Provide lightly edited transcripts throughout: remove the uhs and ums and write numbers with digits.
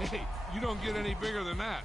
Hey, you don't get any bigger than that.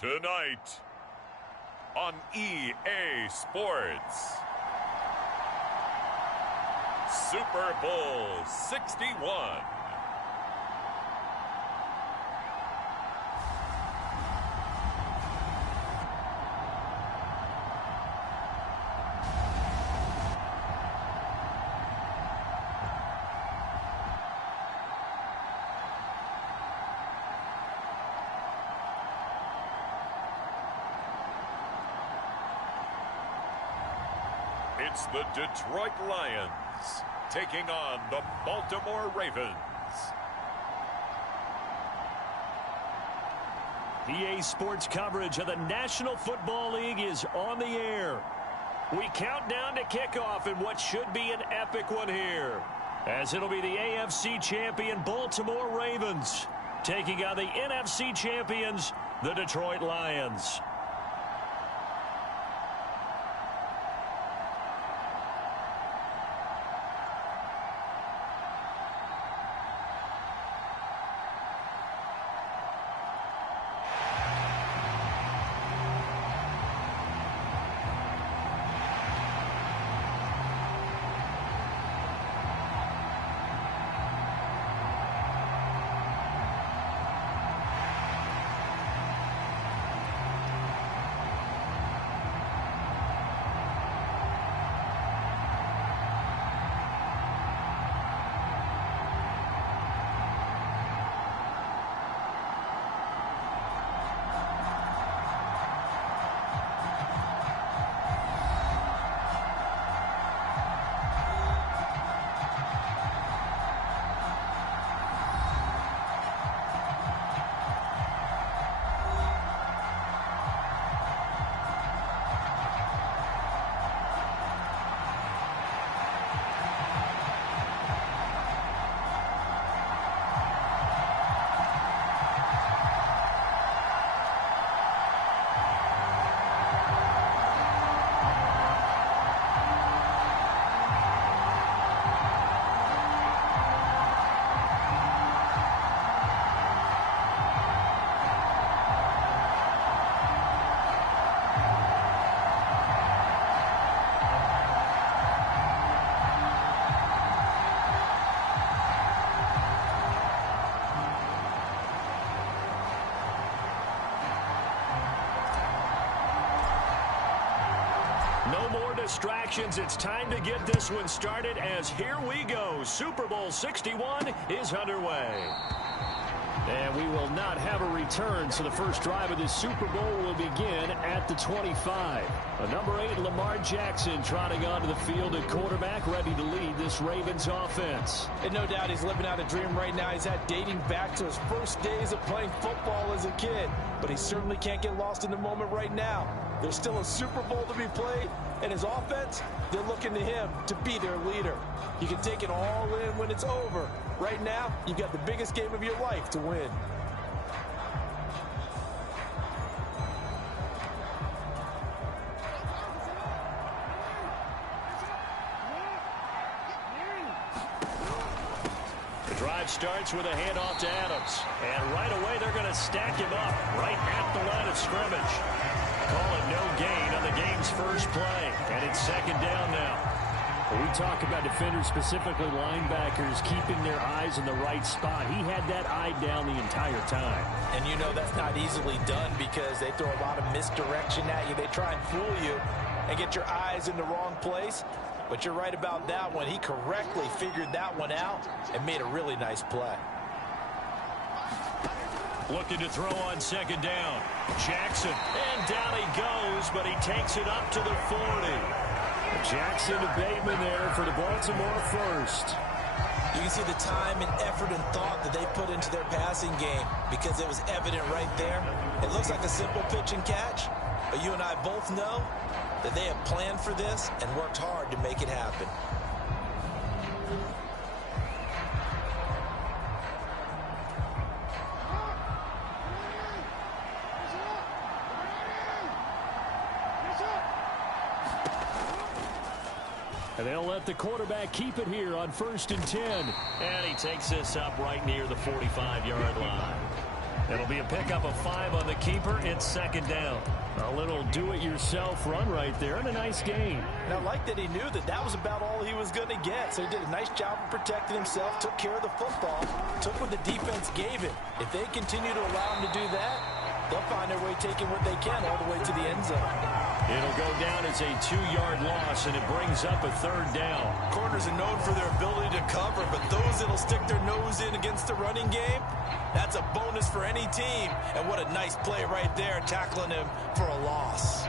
Tonight on EA Sports, Super Bowl 61. It's the Detroit Lions taking on the Baltimore Ravens. EA Sports coverage of the National Football League is on the air. We count down to kickoff in what should be an epic one here, as it'll be the AFC champion Baltimore Ravens taking on the NFC champions, the Detroit Lions. distractions. It's time to get this one started as here we go. Super Bowl 61 is underway. And we will not have a return, so the first drive of this Super Bowl will begin at the 25. Number 8, Lamar Jackson, trotting onto the field at quarterback, ready to lead this Ravens offense. And no doubt he's living out a dream right now. He's had dating back to his first days of playing football as a kid. But he certainly can't get lost in the moment right now. There's still a Super Bowl to be played, and his offense, they're looking to him to be their leader. You can take it all in when it's over. Right now, you've got the biggest game of your life to win. The drive starts with a handoff to Adams. And right away, they're going to stack him up right at the line of scrimmage. Call it no gain on the game's first play. And it's second down now. We talk about defenders, specifically linebackers, keeping their eyes in the right spot. He had that eye down the entire time. And you know that's not easily done because they throw a lot of misdirection at you. They try and fool you and get your eyes in the wrong place. But you're right about that one. He correctly figured that one out and made a really nice play. Looking to throw on second down. Jackson. And down he goes, but he takes it up to the 40. Jackson to Bateman there for the Baltimore first. You can see the time and effort and thought that they put into their passing game because it was evident right there. It looks like a simple pitch and catch, but you and I both know that they have planned for this and worked hard to make it happen. And they'll let the quarterback keep it here on 1st and 10. And he takes this up right near the 45-yard line. It'll be a pickup of 5 on the keeper. It's second down. A little do-it-yourself run right there and a nice gain. And I like that he knew that that was about all he was going to get. So he did a nice job of protecting himself, took care of the football, took what the defense gave him. If they continue to allow him to do that, they'll find their way taking what they can all the way to the end zone. It'll go down as a 2-yard loss, and it brings up a third down. Corners are known for their ability to cover, but those that'll stick their nose in against the running game, that's a bonus for any team. And what a nice play right there, tackling him for a loss.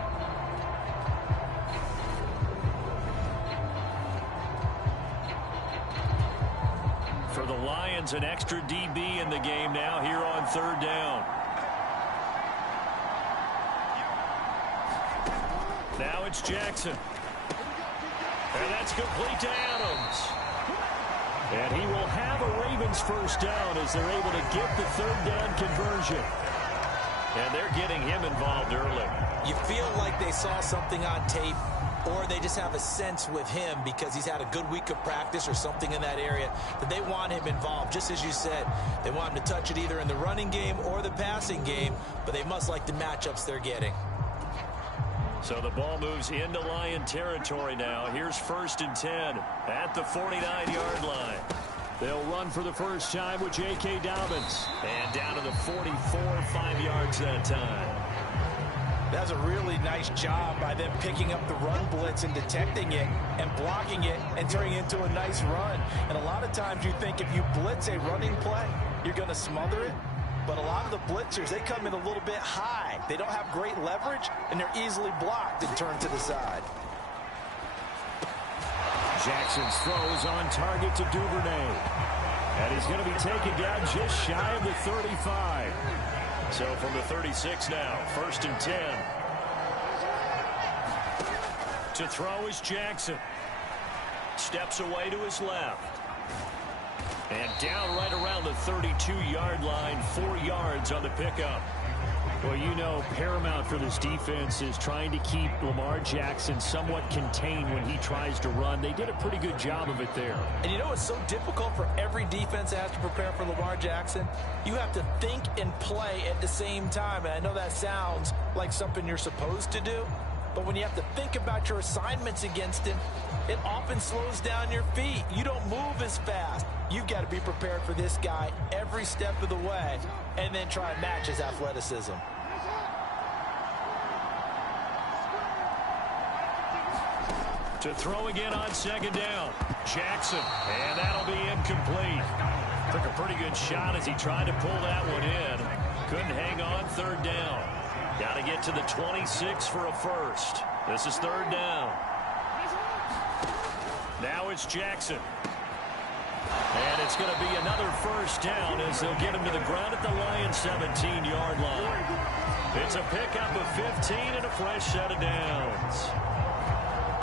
For the Lions, an extra DB in the game now here on third down. Now it's Jackson. And that's complete to Adams. And he will have a Ravens first down as they're able to get the third down conversion. And they're getting him involved early. You feel like they saw something on tape, or they just have a sense with him because he's had a good week of practice or something in that area that they want him involved. Just as you said, they want him to touch it either in the running game or the passing game, but they must like the matchups they're getting. So the ball moves into Lion territory now. Here's 1st and 10 at the 49-yard line. They'll run for the first time with MBK-OWENS. And down to the 44, 5 yards that time. That's a really nice job by them picking up the run blitz and detecting it and blocking it and turning it into a nice run. And a lot of times you think if you blitz a running play, you're going to smother it. But a lot of the blitzers, they come in a little bit high. They don't have great leverage, and they're easily blocked and turned to the side. Jackson's throws on target to Duvernay. And he's going to be taken down just shy of the 35. So from the 36 now, 1st and 10. To throw is Jackson. Steps away to his left. And down right around the 32-yard line, 4 yards on the pickup. Well, you know, paramount for this defense is trying to keep Lamar Jackson somewhat contained when he tries to run. They did a pretty good job of it there. And you know it's so difficult for every defense that has to prepare for Lamar Jackson? You have to think and play at the same time. And I know that sounds like something you're supposed to do. But when you have to think about your assignments against him, it often slows down your feet. You don't move as fast. You've got to be prepared for this guy every step of the way and then try and match his athleticism. To throw again on second down. Jackson, and that'll be incomplete. Took a pretty good shot as he tried to pull that one in. Couldn't hang on third down. Got to get to the 26 for a first. This is third down. Now it's Jackson. And it's going to be another first down as they'll get him to the ground at the Lions' 17-yard line. It's a pickup of 15 and a fresh set of downs.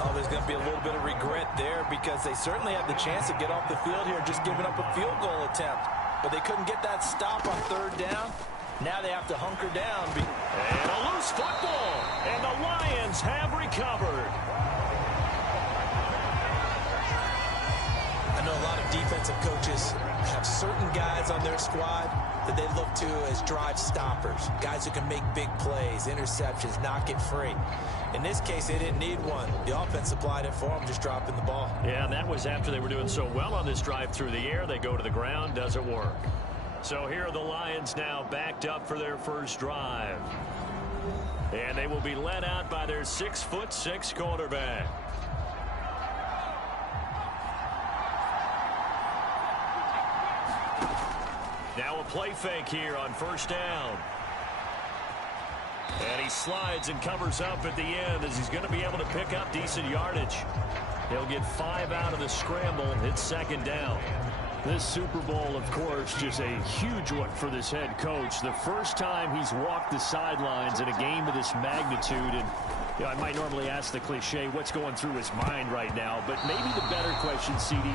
Oh, there's going to be a little bit of regret there because they certainly had the chance to get off the field here, just giving up a field goal attempt. But they couldn't get that stop on third down. Now they have to hunker down. And a loose football. And the Lions have recovered. I know a lot of defensive coaches have certain guys on their squad that they look to as drive stoppers, guys who can make big plays, interceptions, knock it free. In this case, they didn't need one. The offense supplied it for them, just dropping the ball. Yeah, and that was after they were doing so well on this drive through the air. They go to the ground, doesn't work. So here are the Lions now backed up for their first drive. And they will be led out by their 6'6" quarterback. Now a play fake here on first down. And he slides and covers up at the end as he's going to be able to pick up decent yardage. He'll get 5 out of the scramble. It's second down. This Super Bowl, of course, just a huge one for this head coach. The first time he's walked the sidelines in a game of this magnitude. And you know, I might normally ask the cliche, what's going through his mind right now? But maybe the better question, CD,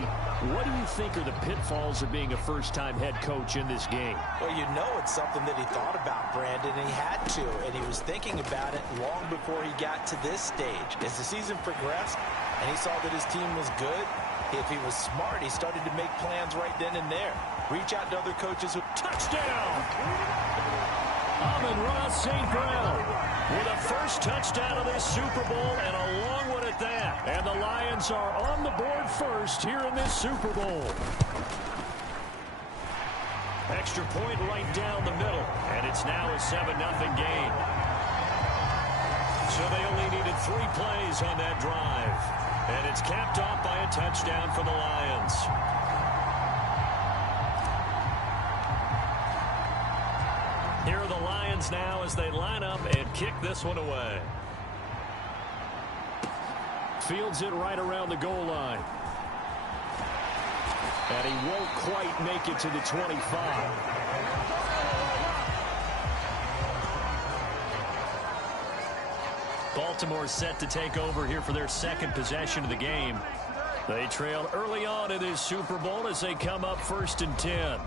what do you think are the pitfalls of being a first-time head coach in this game? Well, you know it's something that he thought about, Brandon, and he had to. And he was thinking about it long before he got to this stage. As the season progressed and he saw that his team was good, if he was smart, he started to make plans right then and there. Reach out to other coaches who... Touchdown! Amon-Ra St. Brown with a first touchdown of this Super Bowl and a long one at that. And the Lions are on the board first here in this Super Bowl. Extra point right down the middle. And it's now a 7-0 game. So they only needed 3 plays on that drive. And it's capped off by a touchdown for the Lions. Here are the Lions now as they line up and kick this one away. Fields it right around the goal line. And he won't quite make it to the 25. Baltimore set to take over here for their second possession of the game. They trail early on in this Super Bowl as they come up 1st and 10.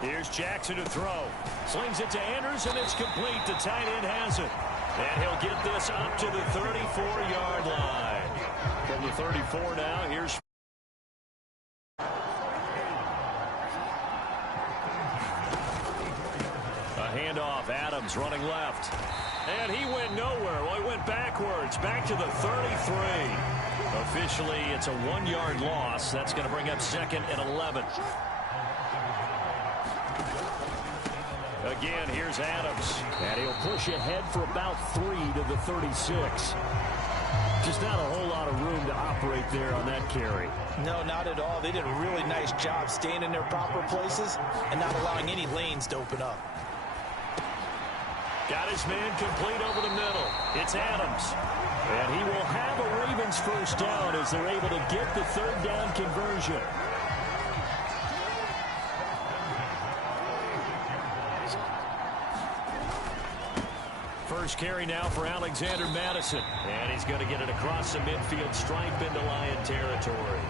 Here's Jackson to throw. Slings it to Andrews, and it's complete. The tight end has it. And he'll get this up to the 34-yard line. From the 34 now, here's... a handoff. Adams running left. And he went nowhere. Well, he went backwards. Back to the 33. Officially, it's a 1-yard loss. That's going to bring up 2nd and 11. Again, here's Adams. And he'll push ahead for about 3 to the 36. Just not a whole lot of room to operate there on that carry. No, not at all. They did a really nice job staying in their proper places and not allowing any lanes to open up. Got his man complete over the middle. It's Adams. And he will have a Ravens first down as they're able to get the 3rd down conversion. First carry now for Alexander Madison. And he's going to get it across the midfield stripe into Lion territory.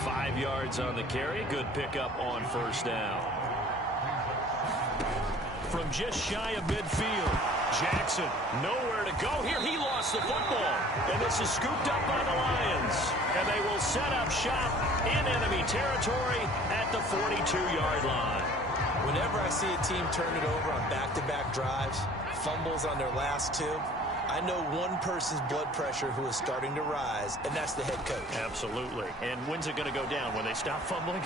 5 yards on the carry. Good pickup on first down. From just shy of midfield, Jackson nowhere to go here. He lost the football. And this is scooped up by the Lions. And they will set up shop in enemy territory at the 42-yard line. Whenever I see a team turn it over on back-to-back drives, fumbles on their last 2, I know one person's blood pressure who is starting to rise, and that's the head coach. Absolutely. And when's it going to go down? When they stop fumbling?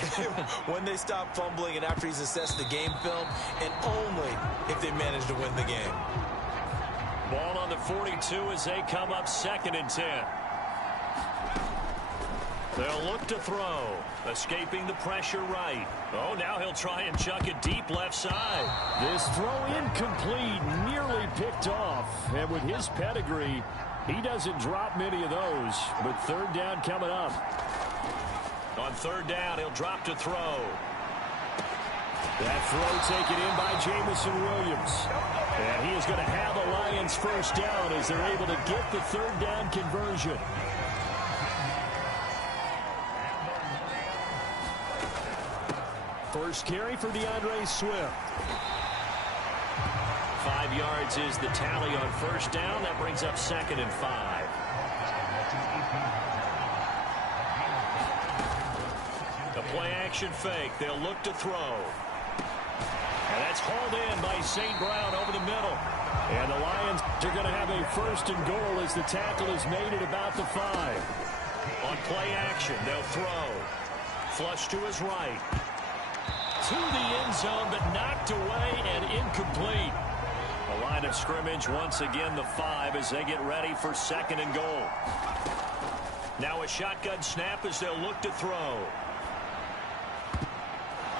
When they stop fumbling and after he's assessed the game film, and only if they manage to win the game. Ball on the 42 as they come up 2nd and 10. They'll look to throw. Escaping the pressure right. Oh, now he'll try and chuck it deep left side. This throw incomplete, nearly picked off. And with his pedigree, he doesn't drop many of those. But 3rd down coming up. On 3rd down, he'll drop to throw. That throw taken in by Jamison Williams. And he is going to have the Lions 1st down as they're able to get the 3rd down conversion. First carry for DeAndre Swift. 5 yards is the tally on 1st down. That brings up 2nd and 5. The play action fake. They'll look to throw. And that's hauled in by St. Brown over the middle. And the Lions are going to have a 1st and goal as the tackle is made at about the 5. On play action, they'll throw. Flush to his right. To the end zone, but knocked away and incomplete. The line of scrimmage once again the 5 as they get ready for 2nd and goal. Now a shotgun snap as they'll look to throw.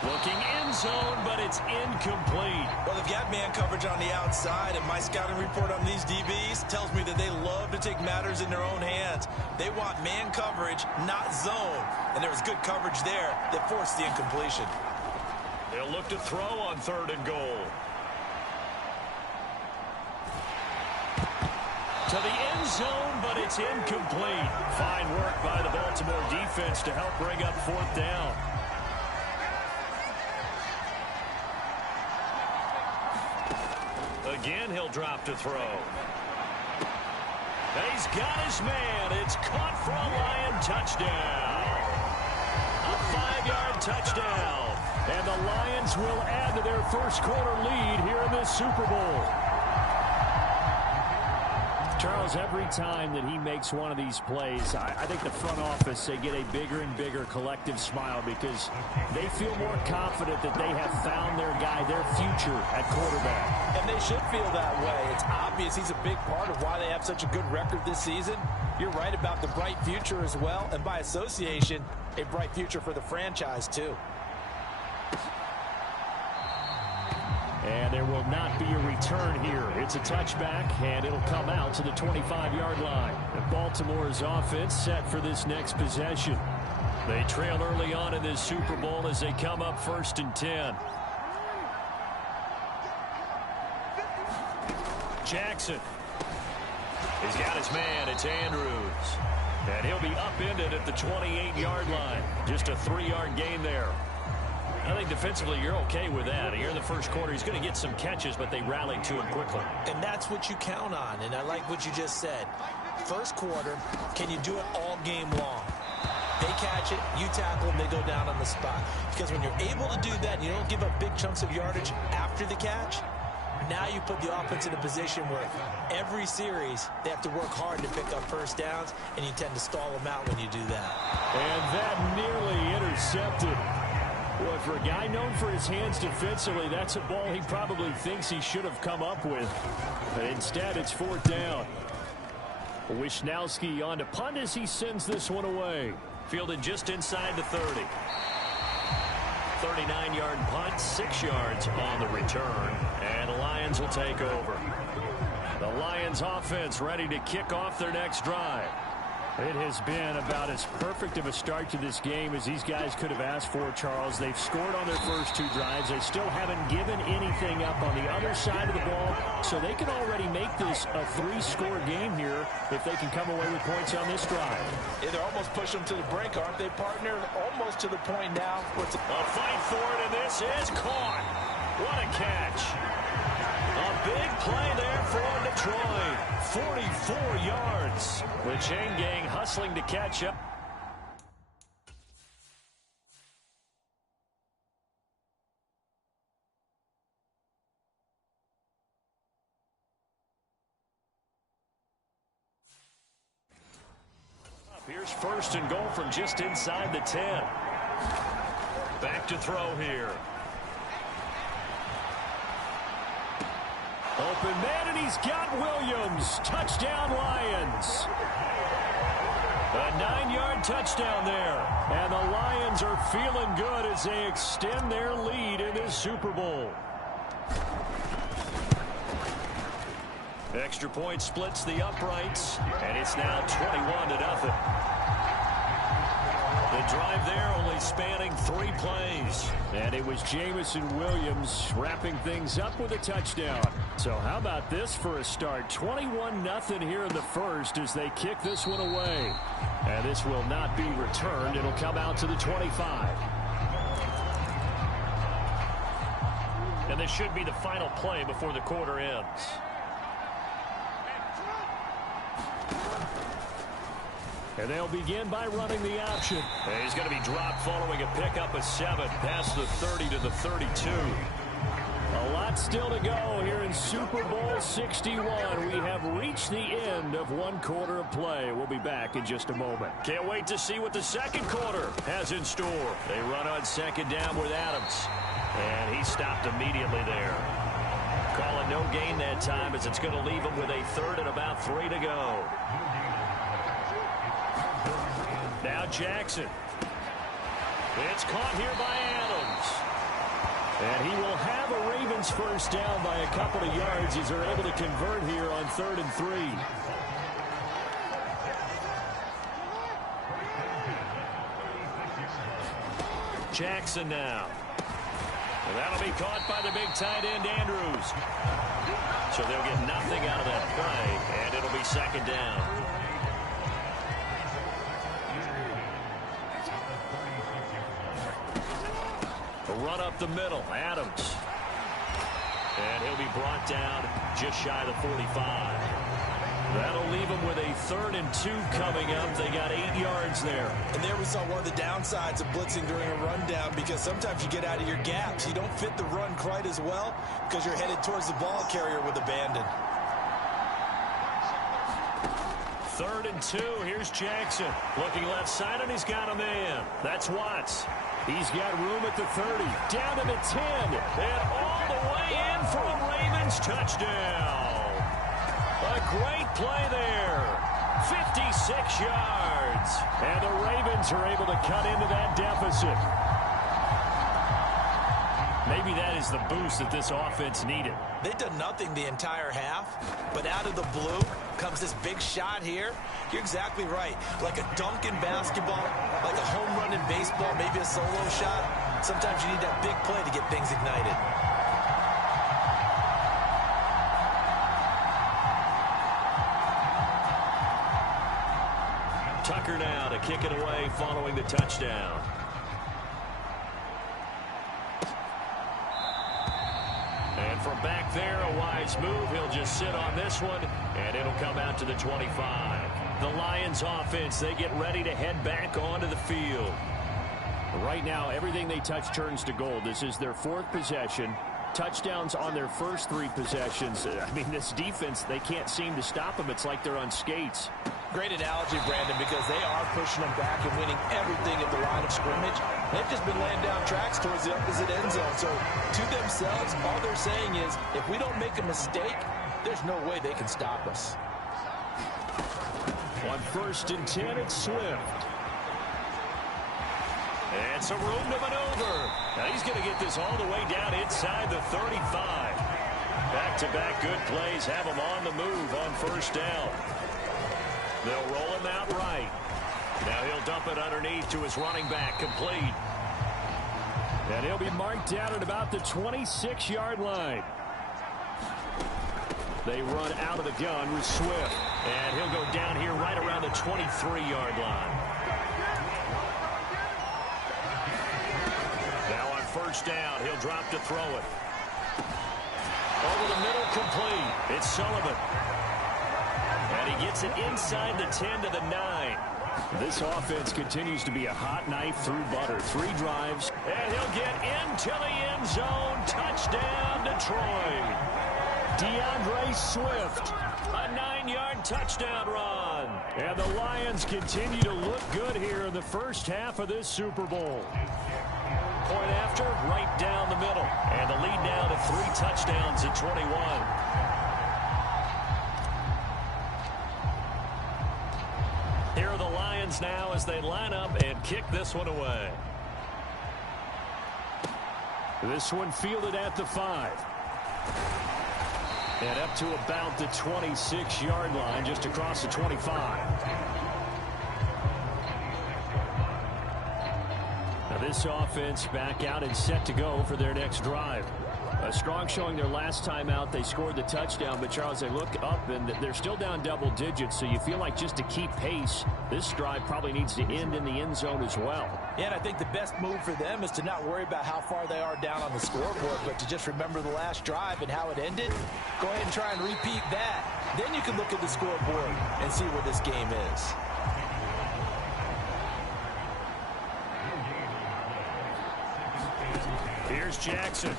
Looking end zone, but it's incomplete. Well, they've got man coverage on the outside, and my scouting report on these DBs tells me that they love to take matters in their own hands. They want man coverage, not zone. And there was good coverage there that forced the incompletion. They'll look to throw on 3rd and goal. To the end zone, but it's incomplete. Fine work by the Baltimore defense to help bring up 4th down. Again, he'll drop to throw. He's got his man. It's caught for a Lion touchdown. A 5-yard touchdown. And the Lions will add to their 1st quarter lead here in this Super Bowl. Charles, every time that he makes one of these plays, I think the front office, they get a bigger and bigger collective smile because they feel more confident that they have found their guy, their future at quarterback. And they should feel that way. It's obvious he's a big part of why they have such a good record this season. You're right about the bright future as well, and by association, a bright future for the franchise too. And there will not be a return here. It's a touchback, and it'll come out to the 25-yard line. And Baltimore's offense set for this next possession. They trail early on in this Super Bowl as they come up 1st and 10. Jackson. He's got his man. It's Andrews. And he'll be upended at the 28-yard line. Just a 3-yard gain there. I think defensively you're okay with that. Here in the 1st quarter, he's going to get some catches, but they rallied to him quickly. And that's what you count on, and I like what you just said. 1st quarter, can you do it all game long? They catch it, you tackle them, they go down on the spot. Because when you're able to do that, and you don't give up big chunks of yardage after the catch, now you put the offense in a position where every series they have to work hard to pick up 1st downs, and you tend to stall them out when you do that. And that nearly intercepted. Boy, for a guy known for his hands defensively, that's a ball he probably thinks he should have come up with. But instead, it's 4th down. Wisnowski on to punt as he sends this one away. Fielded just inside the 30. 39-yard punt, 6 yards on the return. And the Lions will take over. The Lions offense ready to kick off their next drive. It has been about as perfect of a start to this game as these guys could have asked for, Charles. They've scored on their first 2 drives. They still haven't given anything up on the other side of the ball, so they can already make this a 3-score game here if they can come away with points on this drive. Yeah, they're almost pushing them to the brink, aren't they, partner? Almost to the point now. A fight for it, and this is caught. What a catch. A big play there for Detroit. 44 yards. The chain gang hustling to catch up. Here's first and goal from just inside the 10. Back to throw here. Open man, and he's got Williams. Touchdown, Lions. A 9-yard touchdown there. And the Lions are feeling good as they extend their lead in this Super Bowl. Extra point splits the uprights, and it's now 21-0. The drive there only spanning 3 plays. And it was Jamison Williams wrapping things up with a touchdown. So how about this for a start? 21-0 here in the first as they kick this one away. And this will not be returned. It'll come out to the 25. And this should be the final play before the quarter ends. And they'll begin by running the option. And he's going to be dropped following a pickup of 7 past the 30 to the 32. A lot still to go here in Super Bowl 61. We have reached the end of one quarter of play. We'll be back in just a moment. Can't wait to see what the second quarter has in store. They run on second down with Adams. And he stopped immediately there. Call it no gain that time as it's going to leave him with a 3rd and about 3 to go. Now Jackson. It's caught here by Adams. And he will have a Ravens first down by a couple of yards as they're able to convert here on 3rd and 3. Jackson now. And that'll be caught by the big tight end, Andrews. So they'll get nothing out of that play, and it'll be second down. A run up the middle, Adams. And he'll be brought down just shy of the 45. That'll leave him with a 3rd and 2 coming up. They got 8 yards there. And there we saw one of the downsides of blitzing during a rundown, because sometimes you get out of your gaps. You don't fit the run quite as well because you're headed towards the ball carrier with abandon. 3rd and 2. Here's Jackson. Looking left side, and he's got a man. That's Watts. He's got room at the 30. Down to the 10. And all the way in for a Ravens touchdown. A great play there. 56 yards. And the Ravens are able to cut into that deficit. Maybe that is the boost that this offense needed. They've done nothing the entire half, but out of the blue comes this big shot here. You're exactly right. Like a dunk in basketball, like a home run in baseball, maybe a solo shot. Sometimes you need that big play to get things ignited. Tucker now to kick it away following the touchdown. And from back there, a wise move. He'll just sit on this one, and it'll come out to the 25. The Lions offense, they get ready to head back onto the field. Right now, everything they touch turns to gold. This is their 4th possession. Touchdowns on their first 3 possessions. I mean, this defense, they can't seem to stop them. It's like they're on skates. Great analogy, Brandon, because they are pushing them back and winning everything at the line of scrimmage. They've just been laying down tracks towards the opposite end zone. So to themselves, all they're saying is, if we don't make a mistake, there's no way they can stop us. On 1st and 10, it's Swift. And some room to maneuver. Now he's going to get this all the way down inside the 35. Back-to-back good plays have him on the move on 1st down. They'll roll him out right. Now he'll dump it underneath to his running back, complete. And he'll be marked down at about the 26-yard line. They run out of the gun with Swift. And he'll go down here right around the 23-yard line. Now on 1st down, he'll drop to throw it. Over the middle, complete. It's Sullivan. And he gets it inside the 10 to the 9. This offense continues to be a hot knife through butter. 3 drives. And he'll get into the end zone. Touchdown, Detroit. DeAndre Swift. A 16-yard touchdown run. And the Lions continue to look good here in the first half of this Super Bowl. Point after, right down the middle. And the lead now to 3 touchdowns at 21. Here are the Lions now as they line up and kick this one away. This one fielded at the 5. And up to about the 26-yard line, just across the 25. Now this offense back out and set to go for their next drive. A strong showing their last time out. They scored the touchdown, but Charles, they look up and they're still down double digits, so you feel like just to keep pace, this drive probably needs to end in the end zone as well. Yeah, and I think the best move for them is to not worry about how far they are down on the scoreboard, but to just remember the last drive and how it ended. Go ahead and try and repeat that. Then you can look at the scoreboard and see where this game is. Here's Jackson.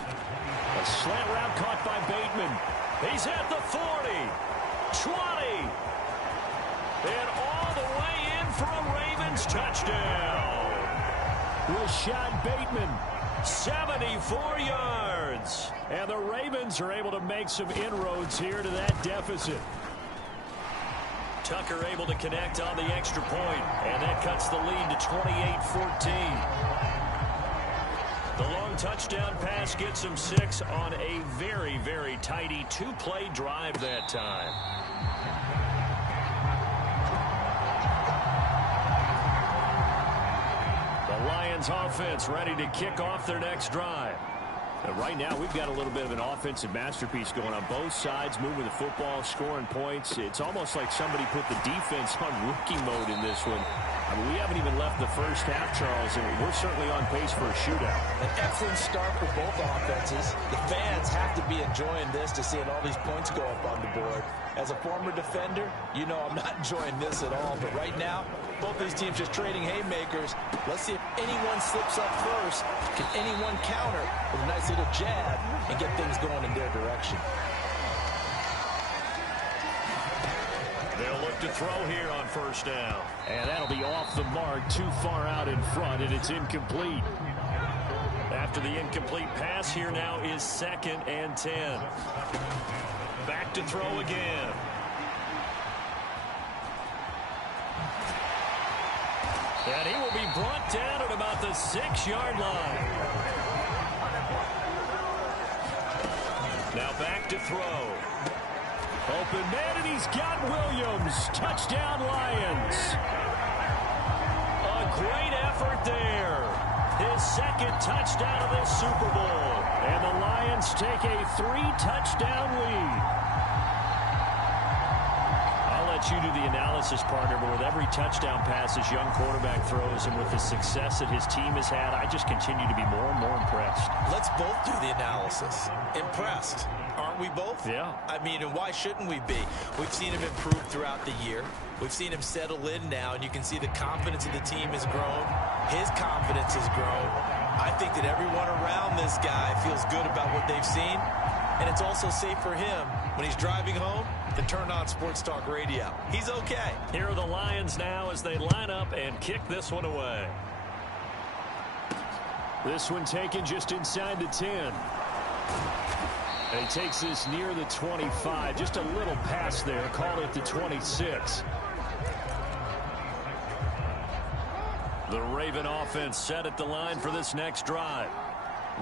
A slant route caught by Bateman. He's at the 40, 20, and all the way in for a Ravens touchdown. Rashad Bateman, 74 yards. And the Ravens are able to make some inroads here to that deficit. Tucker able to connect on the extra point, and that cuts the lead to 28-14. The long touchdown pass gets him 6 on a very, very tidy 2-play drive that time. The Lions offense ready to kick off their next drive. But right now, we've got a little bit of an offensive masterpiece going on both sides, moving the football, scoring points. It's almost like somebody put the defense on rookie mode in this one. I mean, we haven't even left the first half, Charles, and we're certainly on pace for a shootout. An excellent start for both offenses. The fans have to be enjoying this to seeing all these points go up on the board. As a former defender, you know I'm not enjoying this at all. But right now, both these teams just trading haymakers. Let's see if anyone slips up first. Can anyone counter with a nice little jab and get things going in their direction? They'll look to throw here on first down. And that'll be off the mark, too far out in front, and it's incomplete. After the incomplete pass, here now is 2nd and 10. Back to throw again. And he will be brought down at about the 6-yard line. Now back to throw. Open man, and he's got Williams. Touchdown, Lions. A great effort there. His 2nd touchdown of this Super Bowl. And the Lions take a 3-touchdown lead. I'll let you do the analysis, partner, but with every touchdown pass this young quarterback throws and with the success that his team has had, I just continue to be more and more impressed. Let's both do the analysis. Impressed. Aren't we both? Yeah. I mean, and why shouldn't we be? We've seen him improve throughout the year. We've seen him settle in now, and you can see the confidence of the team has grown. His confidence has grown. I think that everyone around this guy feels good about what they've seen, and it's also safe for him when he's driving home to turn on Sports Talk Radio. He's okay. Here are the Lions now as they line up and kick this one away. This one taken just inside the 10. And he takes this near the 25. Just a little pass there. Call it the 26. The Raven offense set at the line for this next drive.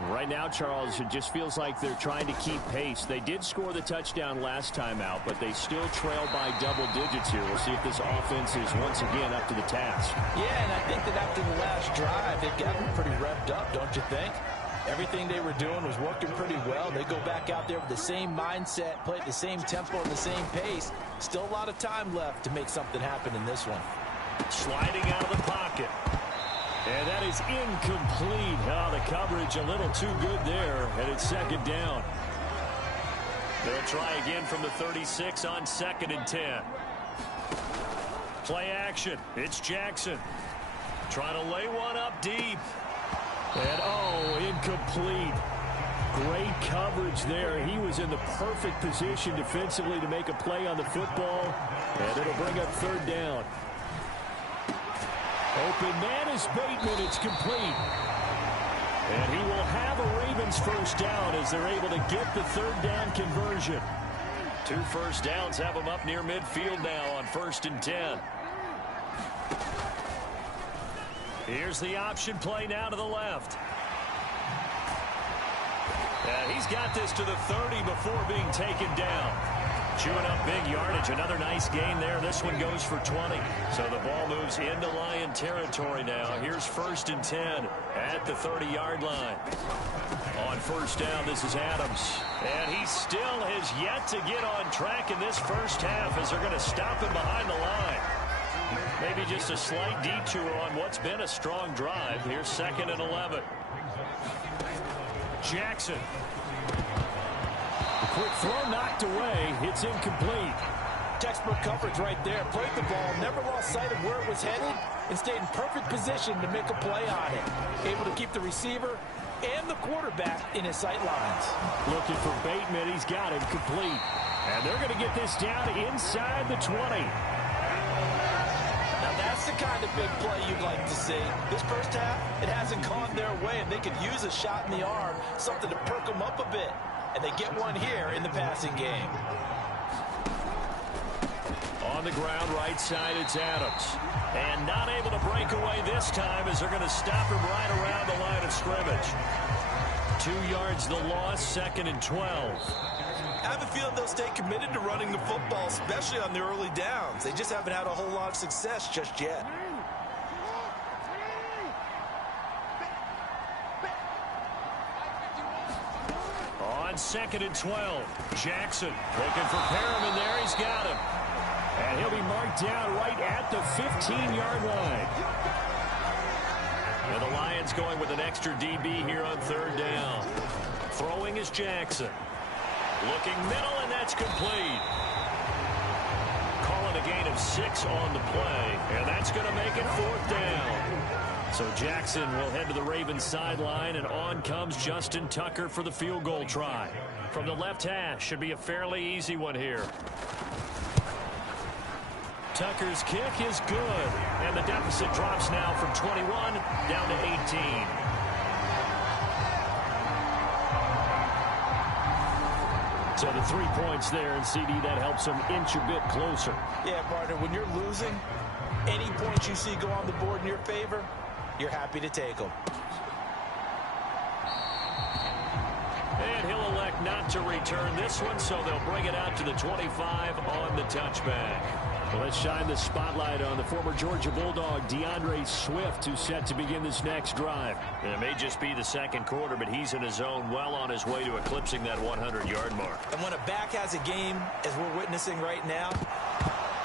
Right now, Charles, it just feels like they're trying to keep pace. They did score the touchdown last time out, but they still trail by double digits here. We'll see if this offense is once again up to the task. Yeah, and I think that after the last drive, they've gotten pretty revved up, don't you think? Everything they were doing was working pretty well. They go back out there with the same mindset, play at the same tempo and the same pace. Still a lot of time left to make something happen in this one. Sliding out of the pocket. And that is incomplete. Oh, the coverage a little too good there, and it's 2nd down. They'll try again from the 36 on 2nd and 10. Play action. It's Jackson. Trying to lay one up deep. And, oh, incomplete. Great coverage there. He was in the perfect position defensively to make a play on the football, and it'll bring up third down. Open man is Bateman. It's complete. And he will have a Ravens first down as they're able to get the third down conversion. 2 first downs have them up near midfield now on 1st and 10. Here's the option play now to the left. And he's got this to the 30 before being taken down. Chewing up big yardage. Another nice gain there. This one goes for 20. So the ball moves into Lion territory now. Here's 1st and 10 at the 30-yard line. On first down, this is Adams. And he still has yet to get on track in this first half as they're going to stop him behind the line. Maybe just a slight detour on what's been a strong drive. Here's 2nd and 11. Jackson. The quick throw knocked away. It's incomplete. Textbook coverage right there. Played the ball, never lost sight of where it was headed, and stayed in perfect position to make a play on it. Able to keep the receiver and the quarterback in his sight lines. Looking for Bateman. He's got him complete. And they're going to get this down inside the 20. Now that's the kind of big play you'd like to see. This first half, it hasn't gone their way, and they could use a shot in the arm, something to perk them up a bit. And they get one here in the passing game. On the ground, right side, it's Adams. And not able to break away this time as they're going to stop him right around the line of scrimmage. 2 yards the loss, 2nd and 12. I have a feeling they'll stay committed to running the football, especially on the early downs. They just haven't had a whole lot of success just yet. On 2nd and 12, Jackson looking for Perriman there. He's got him. And he'll be marked down right at the 15-yard line. And the Lions going with an extra DB here on 3rd down. Throwing is Jackson. Looking middle, and that's complete. Calling a gain of 6 on the play, and that's going to make it 4th down. So Jackson will head to the Ravens sideline, and on comes Justin Tucker for the field goal try. From the left hash, should be a fairly easy one here. Tucker's kick is good, and the deficit drops now from 21 down to 18. So the 3 points there, and CD, that helps them inch a bit closer. Yeah, partner, when you're losing, any points you see go on the board in your favor, you're happy to take them. And he'll elect not to return this one, so they'll bring it out to the 25 on the touchback. Well, let's shine the spotlight on the former Georgia Bulldog, DeAndre Swift, who's set to begin this next drive. And it may just be the 2nd quarter, but he's in his zone, well on his way to eclipsing that 100-yard mark. And when a back has a game, as we're witnessing right now,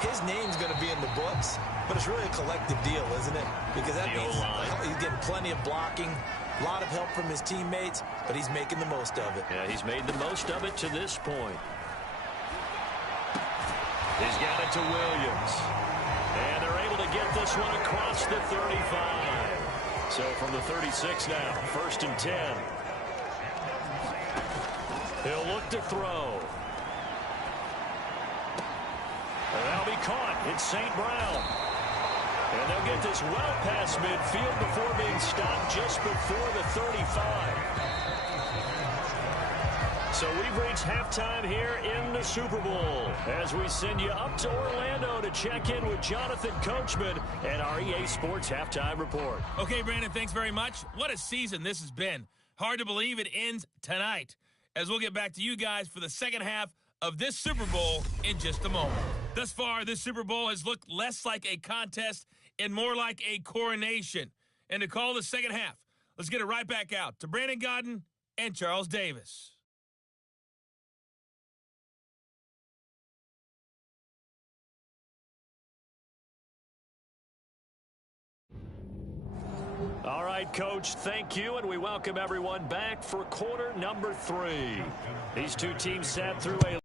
his name's going to be in the books, but it's really a collective deal, isn't it? Because that means he's getting plenty of blocking, a lot of help from his teammates, but he's making the most of it. Yeah, he's made the most of it to this point. He's got it to Williams. And they're able to get this one across the 35. So from the 36 now, 1st and 10. He'll look to throw. And that'll be caught. It's St. Brown. And they'll get this well past midfield before being stopped just before the 35. So we've reached halftime here in the Super Bowl as we send you up to Orlando to check in with Jonathan Coachman and our EA Sports Halftime Report. Okay, Brandon, thanks very much. What a season this has been. Hard to believe it ends tonight, as we'll get back to you guys for the second half of this Super Bowl in just a moment. Thus far, this Super Bowl has looked less like a contest and more like a coronation. And to call the second half, let's get it right back out to Brandon Godden and Charles Davis. All right, Coach, thank you, and we welcome everyone back for quarter number 3. These two teams sat through a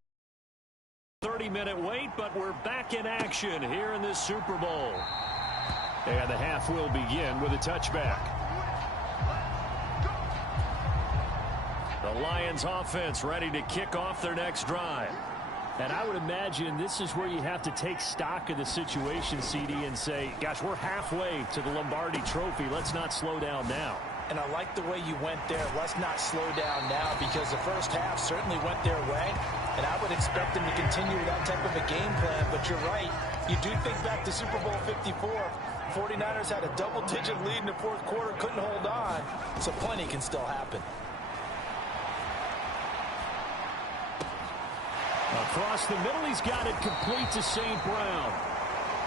30-minute wait, but we're back in action here in this Super Bowl. And the half will begin with a touchback. The Lions offense ready to kick off their next drive. And I would imagine this is where you have to take stock of the situation, CD, and say, gosh, we're halfway to the Lombardi Trophy. Let's not slow down now. And I like the way you went there. Let's not slow down now, because the first half certainly went their way. And I would expect them to continue that type of a game plan. But you're right. You do think back to Super Bowl 54. 49ers had a double-digit lead in the fourth quarter, couldn't hold on. So plenty can still happen. Across the middle, he's got it complete to St. Brown.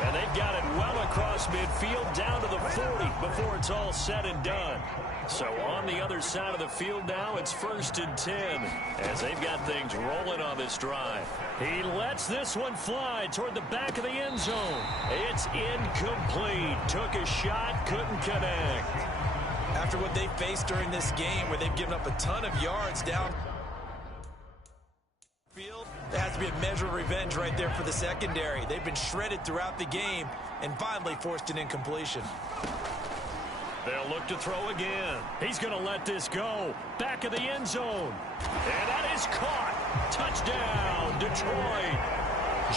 And they've got it well across midfield down to the 40 before it's all said and done. So on the other side of the field now, it's 1st and 10 as they've got things rolling on this drive. He lets this one fly toward the back of the end zone. It's incomplete. Took a shot, couldn't connect. After what they faced during this game, where they've given up a ton of yards down field, there has to be a measure of revenge right there for the secondary. They've been shredded throughout the game and finally forced an incompletion. They'll look to throw again. He's going to let this go. Back of the end zone. And that is caught. Touchdown, Detroit.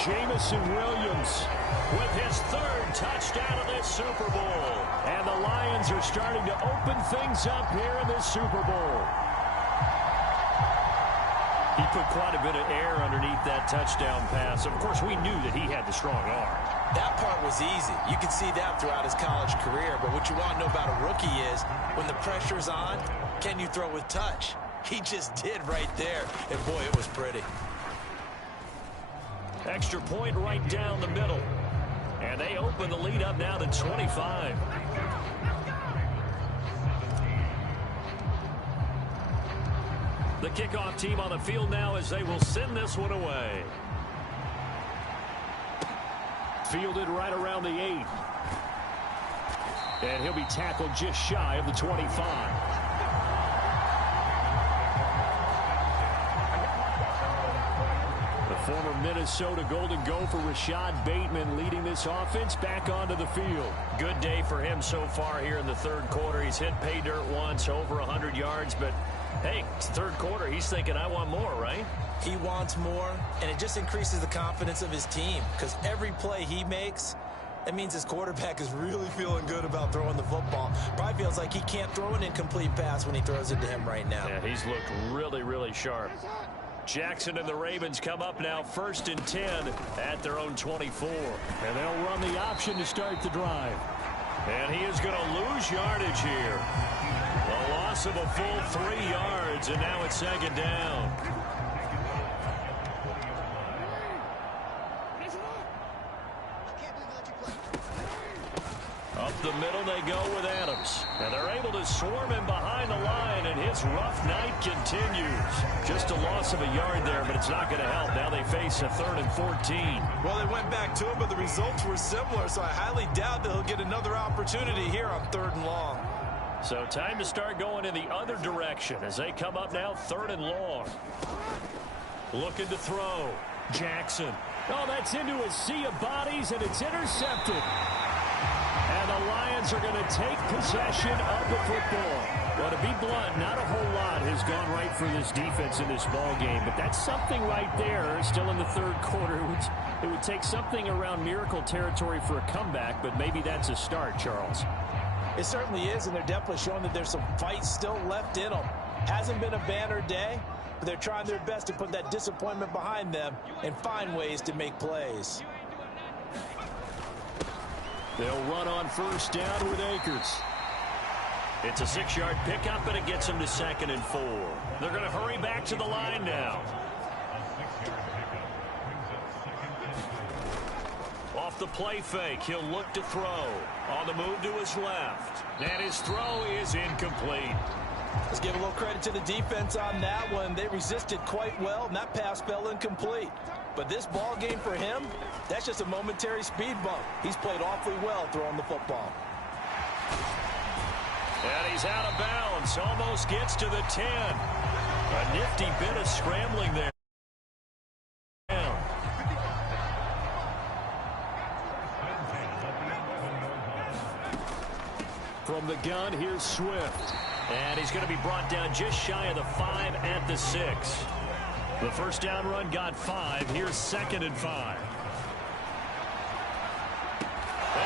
Jamison Williams With his 3rd touchdown of this Super Bowl. And the Lions are starting to open things up here in this Super Bowl. He put quite a bit of air underneath that touchdown pass. Of course, we knew that he had the strong arm. That part was easy. You can see that throughout his college career. But what you want to know about a rookie is, when the pressure's on, can you throw with touch? He just did right there. And, boy, it was pretty. Extra point right down the middle. And they open the lead up now to 25. The kickoff team on the field now as they will send this one away. Fielded right around the 8. And he'll be tackled just shy of the 25. Former Minnesota Golden Gopher Rashad Bateman leading this offense back onto the field. Good day for him so far here in the 3rd quarter. He's hit pay dirt once, over 100 yards, but hey, it's 3rd quarter. He's thinking, I want more, right? He wants more, and it just increases the confidence of his team, because every play he makes, that means his quarterback is really feeling good about throwing the football. Probably feels like he can't throw an incomplete pass when he throws it to him right now. Yeah, he's looked really, really sharp. Jackson and the Ravens come up now 1st and 10 at their own 24. And they'll run the option to start the drive. And he is going to lose yardage here. A loss of a full 3 yards, and now it's 2nd down. Up the middle they go with Adams. And they're able to swarm him behind the line, and his rough night continues. Just a loss of a yard there, but it's not going to help. Now they face a 3rd and 14. Well, they went back to him, but the results were similar, so I highly doubt that he'll get another opportunity here on 3rd and long. So time to start going in the other direction as they come up now 3rd and long. Looking to throw. Jackson. Oh, that's into a sea of bodies, and it's intercepted. And the Lions are going to take possession of the football. Well, to be blunt, not a whole lot has gone right for this defense in this ball game, but that's something right there. Still in the 3rd quarter. It would take something around miracle territory for a comeback, but maybe that's a start, Charles. It certainly is, and they're definitely showing that there's some fight still left in them. Hasn't been a banner day, but they're trying their best to put that disappointment behind them and find ways to make plays. They'll run on 1st down with Akers. It's a 6-yard pickup, and it gets him to 2nd and 4. They're going to hurry back to the line now. Off the play fake, he'll look to throw. On the move to his left. And his throw is incomplete. Let's give a little credit to the defense on that one. They resisted quite well, and that pass fell incomplete. But this ball game for him, that's just a momentary speed bump. He's played awfully well throwing the football. And he's out of bounds. Almost gets to the 10. A nifty bit of scrambling there. From From the gun, here's Swift. And he's going to be brought down just shy of the 5 at the 6. The first down run got 5. Here's 2nd and 5.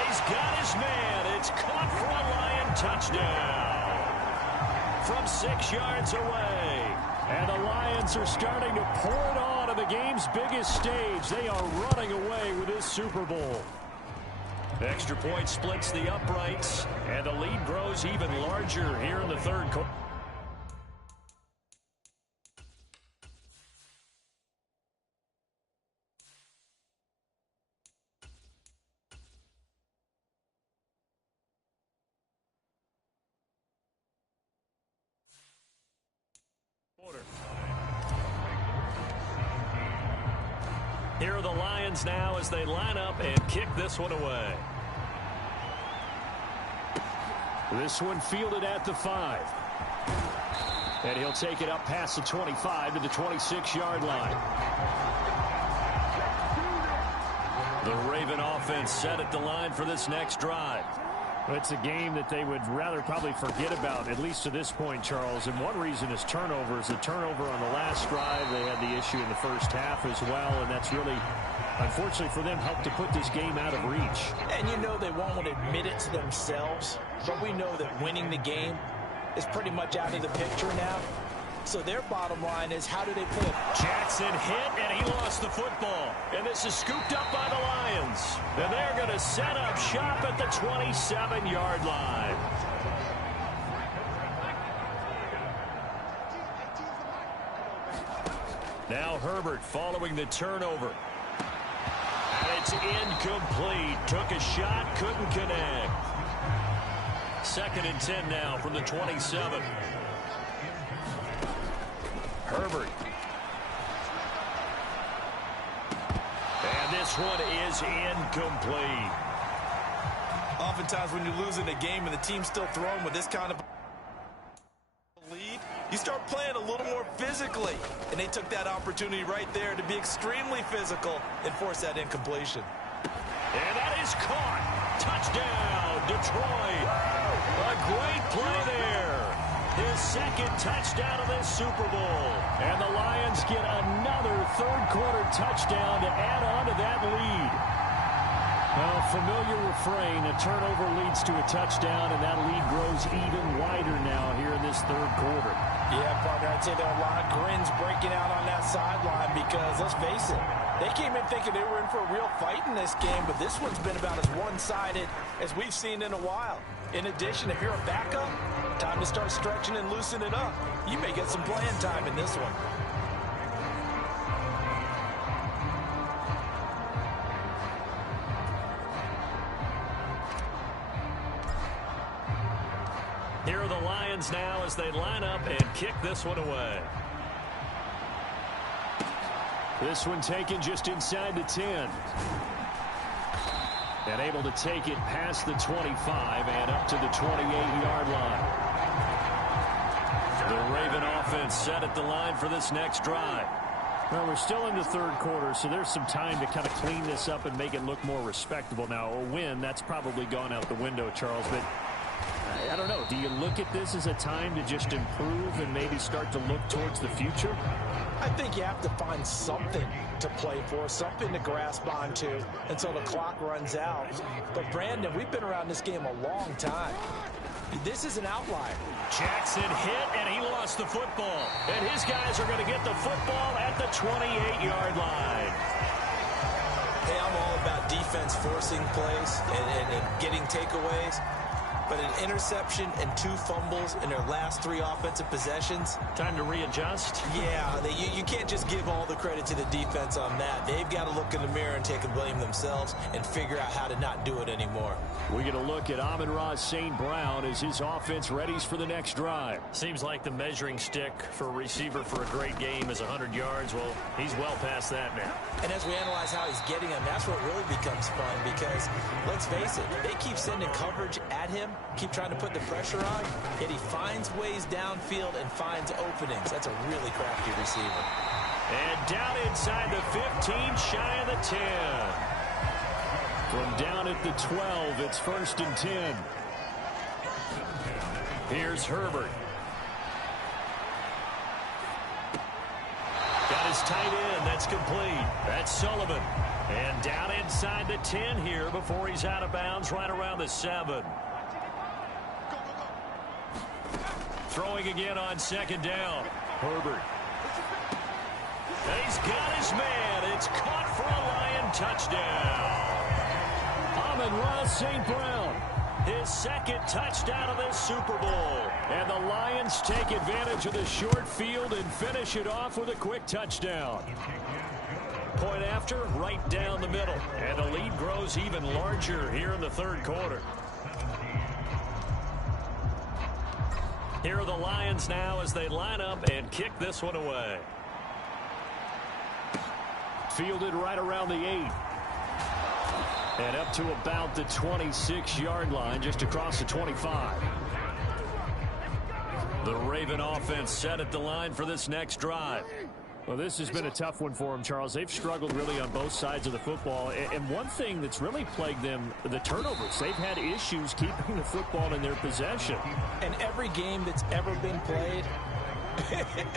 He's got his man. It's caught for a Lion touchdown from 6 yards away. And the Lions are starting to pour it on the game's biggest stage. They are running away with this Super Bowl. Extra point splits the uprights, and the lead grows even larger here in the third quarter. Here are the Lions now as they line up and kick this one away. This one fielded at the 5. And he'll take it up past the 25 to the 26-yard line. The Raven offense set at the line for this next drive. It's a game that they would rather probably forget about, at least to this point, Charles. And one reason is turnovers. The turnover on the last drive, they had the issue in the first half as well. And that's really, unfortunately for them, helped to put this game out of reach. And you know they won't admit it to themselves, but we know that winning the game is pretty much out of the picture now. So their bottom line is, how do they play it? Jackson hit, and he lost the football. And this is scooped up by the Lions. And they're going to set up shop at the 27-yard line. Now Herbert following the turnover. And it's incomplete. Took a shot, couldn't connect. 2nd and 10 now from the 27. Herbert. And this one is incomplete. Oftentimes when you're losing a game and the team's still throwing with this kind of lead, you start playing a little more physically. And they took that opportunity right there to be extremely physical and force that incompletion. And that is caught. Touchdown, Detroit. A great play there. His 2nd touchdown of this Super Bowl. And the Lions get another third-quarter touchdown to add on to that lead. Well, familiar refrain, a turnover leads to a touchdown, and that lead grows even wider now here in this third quarter. Yeah, partner, I'd say there are a lot of grins breaking out on that sideline because, let's face it, they came in thinking they were in for a real fight in this game, but this one's been about as one-sided as we've seen in a while. In addition, if you're a backup, time to start stretching and loosening up. You may get some playing time in this one. Here are the Lions now as they line up and kick this one away. This one taken just inside the 10. And able to take it past the 25 and up to the 28-yard line. The Raven offense set at the line for this next drive. Well, we're still in the third quarter, so there's some time to kind of clean this up and make it look more respectable. Now, a win, that's probably gone out the window, Charles, but I don't know. Do you look at this as a time to just improve and maybe start to look towards the future? I think you have to find something to play for, something to grasp onto until the clock runs out. But, Brandon, we've been around this game a long time. This is an outlier. Jackson hit, and he lost the football. And his guys are going to get the football at the 28-yard line. Hey, I'm all about defense forcing plays and getting takeaways. But an interception and 2 fumbles in their last 3 offensive possessions. Time to readjust? Yeah, you can't just give all the credit to the defense on that. They've got to look in the mirror and take a blame themselves and figure out how to not do it anymore. We get a look at Amon-Ra St. Brown as his offense readies for the next drive. Seems like the measuring stick for a receiver for a great game is 100 yards. Well, he's well past that now. And as we analyze how he's getting them, that's what really becomes fun because, let's face it, they keep sending coverage at him, keep trying to put the pressure on, yet he finds ways downfield and finds openings. That's a really crafty receiver. And down inside the 15, shy of the 10. From down at the 12, it's 1st and 10. Here's Herbert. Got his tight end. That's complete. That's Sullivan. And down inside the 10 here before he's out of bounds right around the 7. Throwing again on second down. Herbert. He's got his man. It's caught for a Lion touchdown. Amon-Ra St. Brown. His second touchdown of this Super Bowl. And the Lions take advantage of the short field and finish it off with a quick touchdown. Point after, right down the middle. And the lead grows even larger here in the third quarter. Here are the Lions now as they line up and kick this one away. Fielded right around the 8. And up to about the 26-yard line, just across the 25. The Raven offense set at the line for this next drive. Well, this has been a tough one for them, Charles. They've struggled really on both sides of the football. And one thing that's really plagued them, the turnovers. They've had issues keeping the football in their possession. And every game that's ever been played,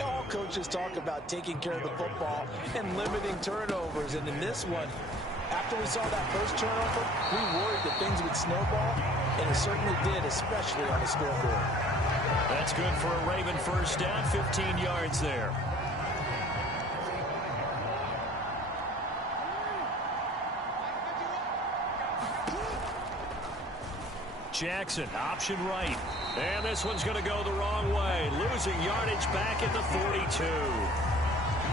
all coaches talk about taking care of the football and limiting turnovers. And in this one, after we saw that first turnover, we worried that things would snowball, and it certainly did, especially on the scoreboard. That's good for a Raven first down, 15 yards there. Jackson, option right. And this one's going to go the wrong way. Losing yardage back at the 42.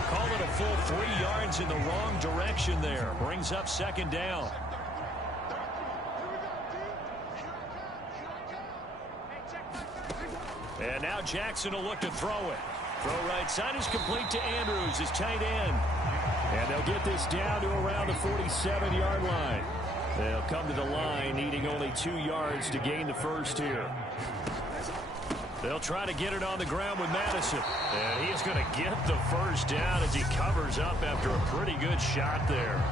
Call it a full 3 yards in the wrong direction there. Brings up second down. And now Jackson will look to throw it. Throw right side is complete to Andrews, his tight end. And they'll get this down to around the 47-yard line. They'll come to the line needing only 2 yards to gain the first here. They'll try to get it on the ground with Madison. And he's going to get the first down as he covers up after a pretty good shot there.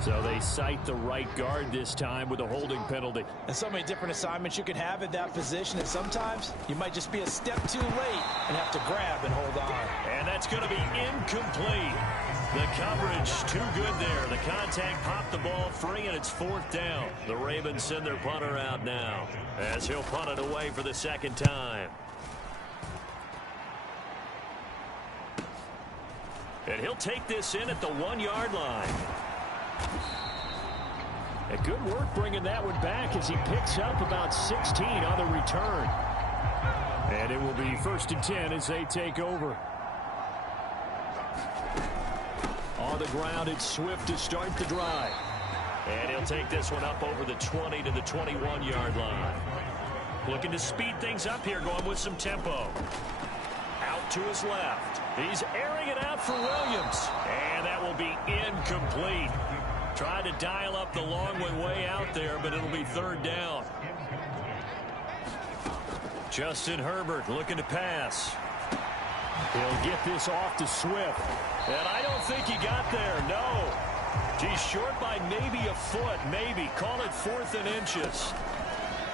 So they cite the right guard this time with a holding penalty. And so many different assignments you can have at that position, and sometimes you might just be a step too late and have to grab and hold on. And that's going to be incomplete. The coverage too good there. The contact popped the ball free, and it's fourth down. The Ravens send their punter out now as he'll punt it away for the second time. And he'll take this in at the 1-yard line. And good work bringing that one back as he picks up about 16 on the return. And it will be 1st and 10 as they take over. On the ground, it's Swift to start the drive. And he'll take this one up over the 20 to the 21-yard line. Looking to speed things up here, going with some tempo. Out to his left. He's airing it out for Williams. And that will be incomplete. Tried to dial up the long way out there, but it'll be third down. Justin Herbert looking to pass. He'll get this off to Swift. And I don't think he got there, no. He's short by maybe a foot, maybe. Call it 4th and inches.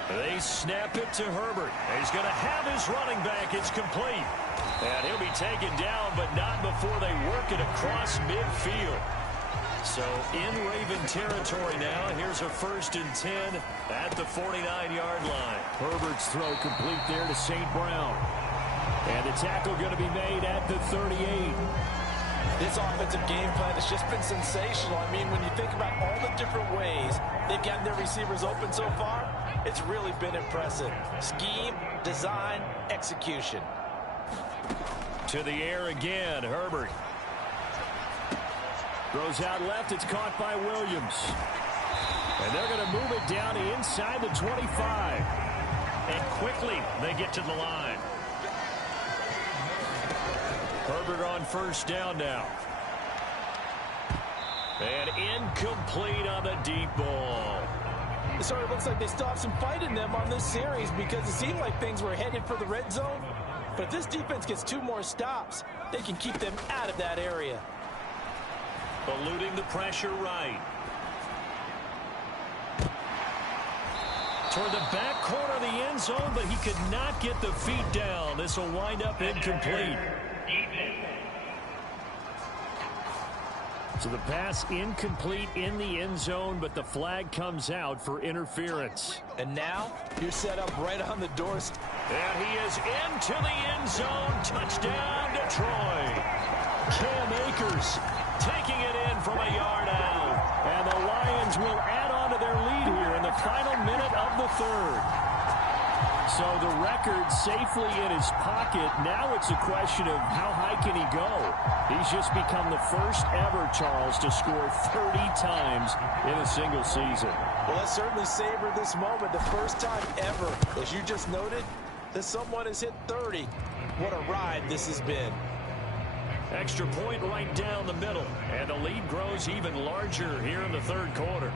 They snap it to Herbert. He's going to have his running back. It's complete. And he'll be taken down, but not before they work it across midfield. So in Raven territory now. Here's a 1st and 10 at the 49-yard line. Herbert's throw complete there to St. Brown. And the tackle going to be made at the 38. This offensive game plan has just been sensational. I mean, when you think about all the different ways they've gotten their receivers open so far, it's really been impressive. Scheme, design, execution. To the air again, Herbert. Throws out left. It's caught by Williams. And they're going to move it down to inside the 25. And quickly they get to the line. Herbert on first down now. And incomplete on the deep ball. It sort of looks like they still have some fight in them on this series because it seemed like things were headed for the red zone. But if this defense gets 2 more stops, they can keep them out of that area. Eluding the pressure right. Toward the back corner of the end zone, but he could not get the feet down. This will wind up incomplete. So the pass incomplete in the end zone, but the flag comes out for interference. And now you're set up right on the doorstep. And he is into the end zone. Touchdown, Detroit. Cam Akers taking it in from a yard out. And the Lions will add on to their lead here in the final minute of the third. So the record safely in his pocket. Now it's a question of how high can he go. He's just become the first ever, Charles, to score 30 times in a single season. Well, let's certainly savor this moment. The first time ever, as you just noted, that someone has hit 30. What a ride this has been. Extra point right down the middle. And the lead grows even larger here in the third quarter.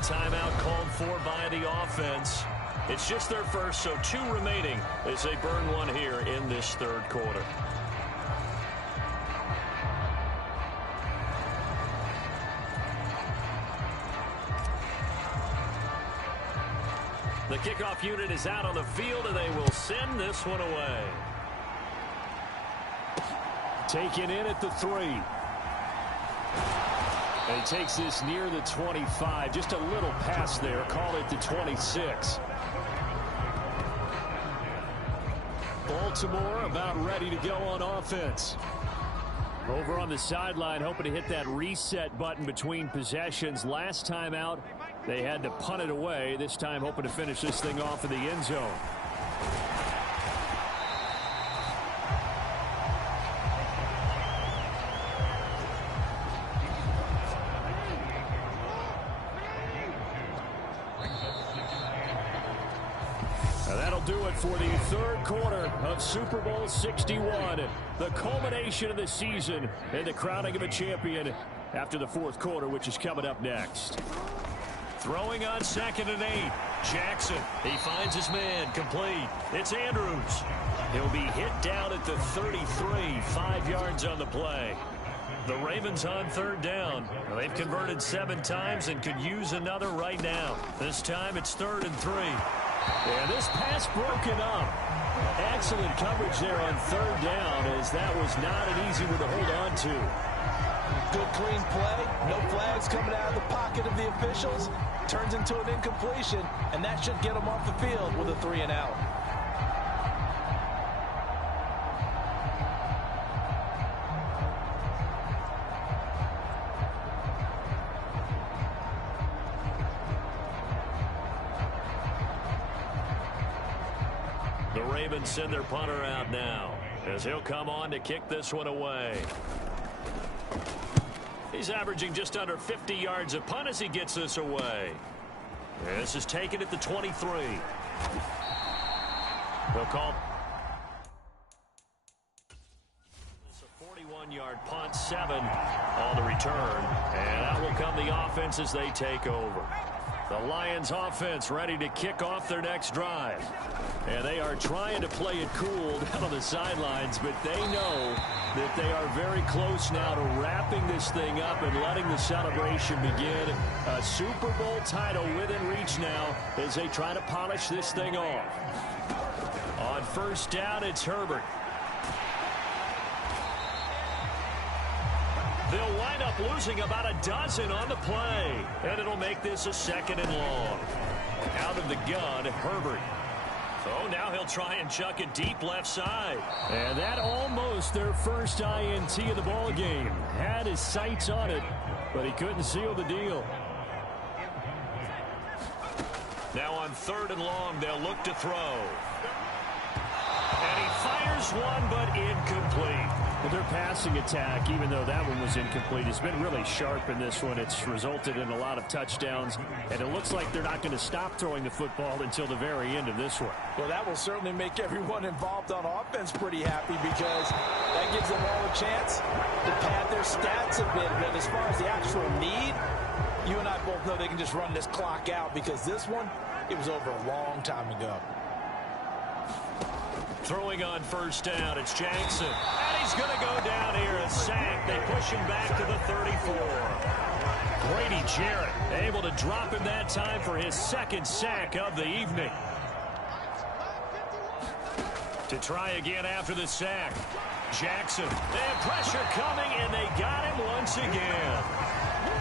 Timeout called for by the offense. It's just their first, so 2 remaining as they burn one here in this third quarter. The kickoff unit is out on the field, and they will send this one away. Taken in at the 3. And he takes this near the 25. Just a little pass there. Call it the 26. Baltimore about ready to go on offense. Over on the sideline, hoping to hit that reset button between possessions. Last time out, they had to punt it away. This time, hoping to finish this thing off in the end zone. Do it for the third quarter of Super Bowl 61. The culmination of the season and the crowning of a champion after the fourth quarter, which is coming up next. Throwing on 2nd and 8. Jackson. He finds his man complete. It's Andrews. He'll be hit down at the 33. 5 yards on the play. The Ravens on 3rd down. They've converted 7 times and could use another right now. This time it's 3rd and 3. And this pass broken up. Excellent coverage there on third down, as that was not an easy one to hold on to. Good clean play. No flags coming out of the pocket of the officials. Turns into an incompletion, and that should get them off the field with a 3-and-out. The Ravens send their punter out now, as he'll come on to kick this one away. He's averaging just under 50 yards a punt as he gets this away. This is taken at the 23. They'll call this a 41-yard punt, 7 on the return. And out will come the offense as they take over. The Lions offense ready to kick off their next drive. And they are trying to play it cool down on the sidelines, but they know that they are very close now to wrapping this thing up and letting the celebration begin. A Super Bowl title within reach now as they try to polish this thing off. On first down, it's Herbert. They'll wind up losing about a dozen on the play, and it'll make this a 2nd and long. Out of the gun, Herbert. So now he'll try and chuck it deep left side. And that almost their first INT of the ball game. Had his sights on it, but he couldn't seal the deal. Now on 3rd and long, they'll look to throw. And he fires one, but incomplete. Well, their passing attack, even though that one was incomplete, has been really sharp in this one. It's resulted in a lot of touchdowns, and it looks like they're not going to stop throwing the football until the very end of this one. Well, that will certainly make everyone involved on offense pretty happy, because that gives them all a chance to pad their stats a bit. But as far as the actual need, you and I both know they can just run this clock out, because this one, it was over a long time ago. Throwing on first down, it's Jackson. And he's going to go down here, a sack. They push him back to the 34. Grady Jarrett able to drop him that time for his 2nd sack of the evening. To try again after the sack. Jackson. And pressure coming, and they got him once again.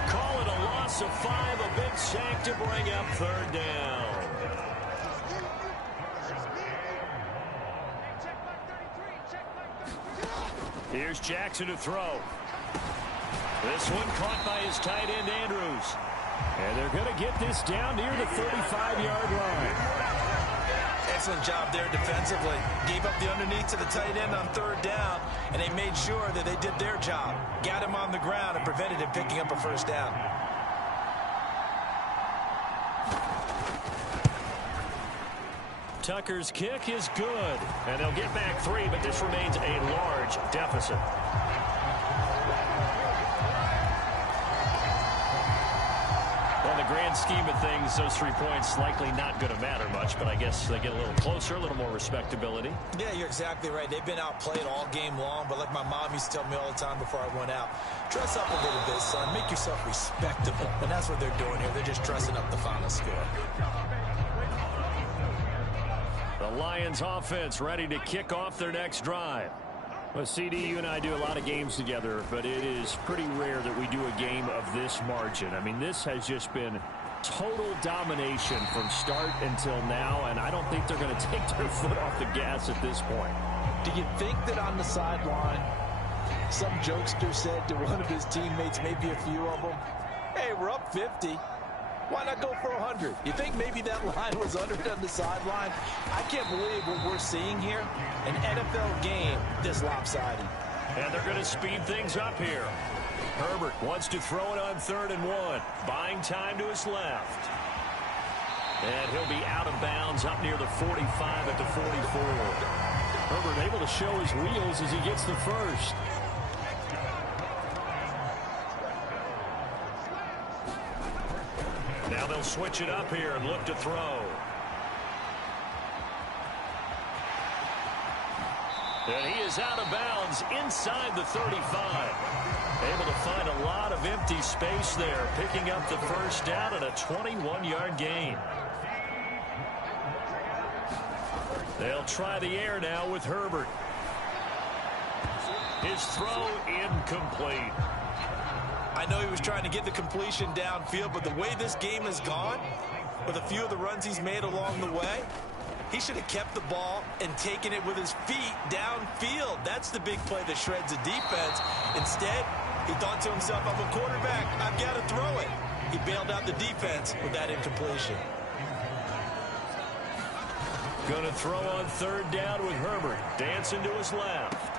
Call it a loss of 5, a big sack to bring up 3rd down. Here's Jackson to throw. This one caught by his tight end, Andrews. And they're going to get this down near the 35-yard line. Excellent job there defensively. Gave up the underneath to the tight end on 3rd down, and they made sure that they did their job. Got him on the ground and prevented him picking up a 1st down. Tucker's kick is good, and they'll get back 3, but this remains a large deficit. Well, in the grand scheme of things, those 3 points likely not going to matter much, but I guess they get a little closer, a little more respectability. Yeah, you're exactly right. They've been outplayed all game long, but like my mom used to tell me all the time before I went out, dress up a little bit, son. Make yourself respectable. And that's what they're doing here. They're just dressing up the final score. The Lions offense ready to kick off their next drive. Well, CD, you and I do a lot of games together, but it is pretty rare that we do a game of this margin. I mean, this has just been total domination from start until now, and I don't think they're going to take their foot off the gas at this point. Do you think that on the sideline, some jokester said to one of his teammates, maybe a few of them, hey, we're up 50. Why not go for 100? You think maybe that line was uttered on the sideline? I can't believe what we're seeing here. An NFL game this lopsided. And they're going to speed things up here. Herbert wants to throw it on 3rd and 1. Buying time to his left. And he'll be out of bounds up near the 45 at the 44. Herbert able to show his wheels as he gets the first. Now they'll switch it up here and look to throw. And he is out of bounds inside the 35. Able to find a lot of empty space there, picking up the 1st down and a 21-yard gain. They'll try the air now with Herbert. His throw incomplete. I know he was trying to get the completion downfield, but the way this game has gone, with a few of the runs he's made along the way, he should have kept the ball and taken it with his feet downfield. That's the big play that shreds the defense. Instead, he thought to himself, I'm a quarterback, I've got to throw it. He bailed out the defense with that incompletion. Going to throw on third down with Herbert. Dancing to his left.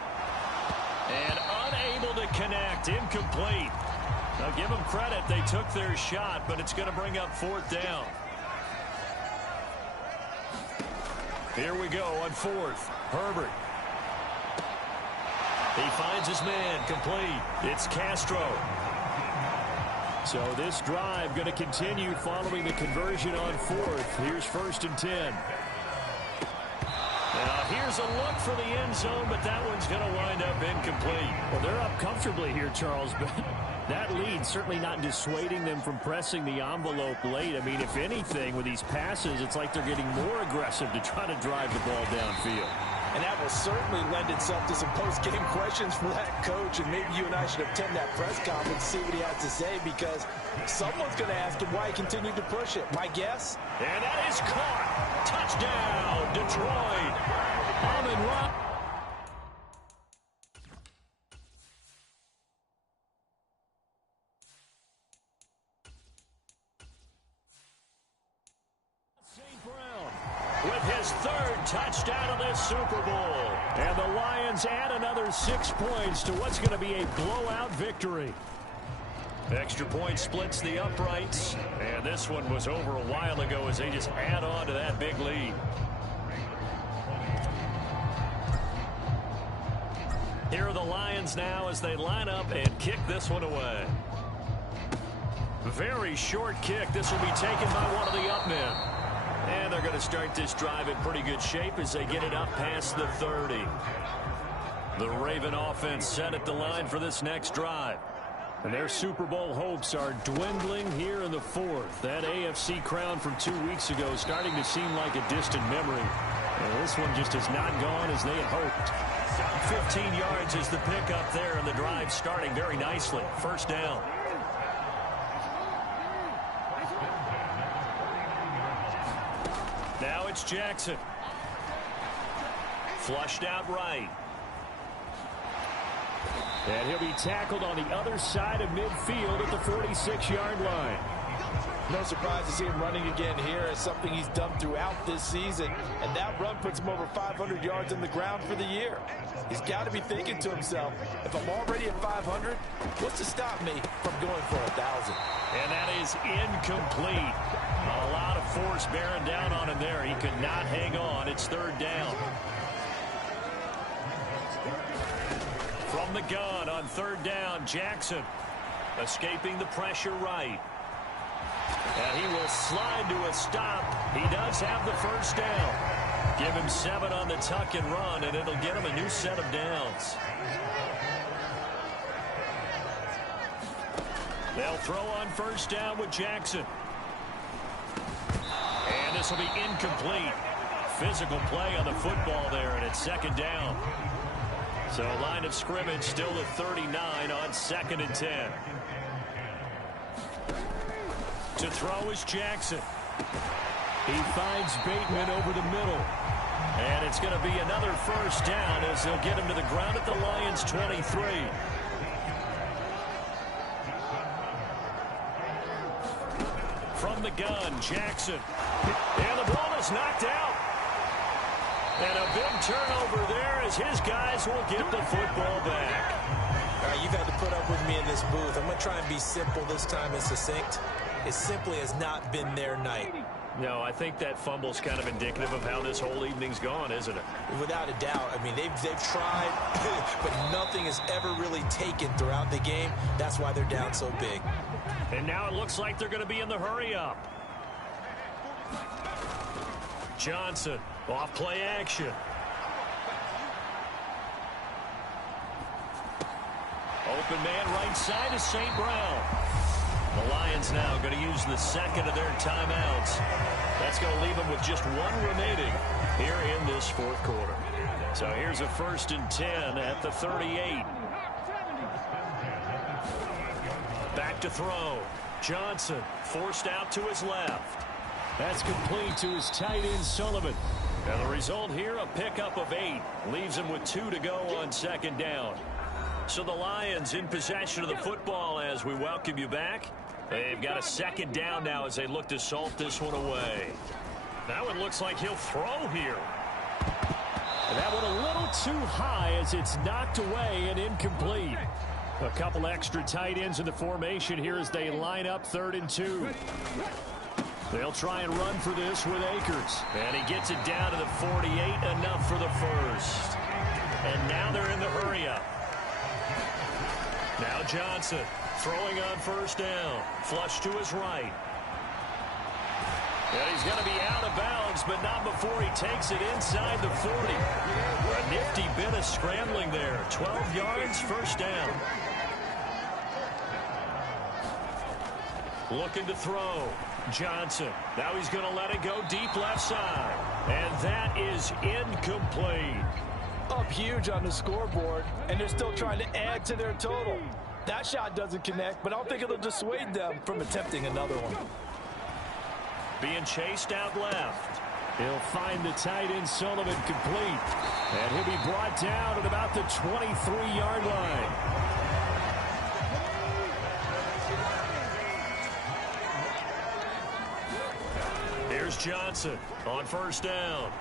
And unable to connect. Incomplete. Now give them credit. They took their shot, but it's going to bring up fourth down. Here we go on fourth. Herbert. He finds his man. Complete. It's Castro. So this drive going to continue following the conversion on fourth. Here's 1st and 10. Now here's a look for the end zone, but that one's going to wind up incomplete. Well, they're up comfortably here, Charles, but that lead certainly not dissuading them from pressing the envelope late. I mean, if anything, with these passes, it's like they're getting more aggressive to try to drive the ball downfield. And that will certainly lend itself to some post-game questions for that coach, and maybe you and I should attend that press conference, see what he has to say, because someone's going to ask him why he continued to push it. My guess? And that is caught. Touchdown, Detroit. Amon-Ra. With his third touchdown of this Super Bowl. And the Lions add another 6 points to what's going to be a blowout victory. Extra point splits the uprights. And this one was over a while ago as they just add on to that big lead. Here are the Lions now as they line up and kick this one away. Very short kick. This will be taken by one of the up men. And they're going to start this drive in pretty good shape as they get it up past the 30. The Raven offense set at the line for this next drive. And their Super Bowl hopes are dwindling here in the fourth. That AFC crown from 2 weeks ago starting to seem like a distant memory. And this one just has not gone as they had hoped. 15 yards is the pickup there, and the drive starting very nicely. First down. Now it's Jackson. Flushed out right. And he'll be tackled on the other side of midfield at the 46-yard line. No surprise to see him running again here. It's something he's done throughout this season. And that run puts him over 500 yards on the ground for the year. He's got to be thinking to himself, if I'm already at 500, what's to stop me from going for 1,000? And that is incomplete. A lot of force bearing down on him there. He could not hang on. It's third down. From the gun on third down, Jackson escaping the pressure right. And he will slide to a stop. He does have the first down. Give him 7 on the tuck and run, and it'll get him a new set of downs. They'll throw on first down with Jackson. And this will be incomplete. Physical play on the football there, and it's second down. So line of scrimmage still at 39 on 2nd and 10. To throw is Jackson. He finds Bateman over the middle. And it's going to be another first down as they'll get him to the ground at the Lions' 23. From the gun, Jackson. And the ball is knocked out. And a big turnover there as his guys will get the football back. All right, you've had to put up with me in this booth. I'm going to try and be simple this time and succinct. It simply has not been their night. No, I think that fumble's kind of indicative of how this whole evening's gone, isn't it? Without a doubt. I mean, they've tried, but nothing has ever really taken throughout the game. That's why they're down so big. And now it looks like they're going to be in the hurry-up. Johnson, off play action. Open man right side is St. Brown. The Lions now going to use the second of their timeouts. That's going to leave them with just one remaining. here in this fourth quarter. So here's a 1st and 10 at the 38. Back to throw. Johnson forced out to his left. That's complete to his tight end, Sullivan. And the result here, a pickup of 8. Leaves him with 2 to go on 2nd down. So the Lions in possession of the football as we welcome you back. They've got a 2nd down now as they look to salt this one away. That one looks like he'll throw here. That one a little too high as it's knocked away and incomplete. A couple extra tight ends in the formation here as they line up 3rd and 2. They'll try and run for this with Akers. And he gets it down to the 48, enough for the first. And now they're in the hurry-up. Now Johnson throwing on 1st down. Flush to his right. And he's going to be out of bounds, but not before he takes it inside the 40. A nifty bit of scrambling there. 12 yards, 1st down. Looking to throw. Johnson. Now he's going to let it go deep left side. And that is incomplete. Up huge on the scoreboard, and they're still trying to add to their total. That shot doesn't connect, but I don't think it'll dissuade them from attempting another one. Being chased out left. He'll find the tight end, Sullivan, complete. And he'll be brought down at about the 23-yard line. Here's Johnson on 1st down.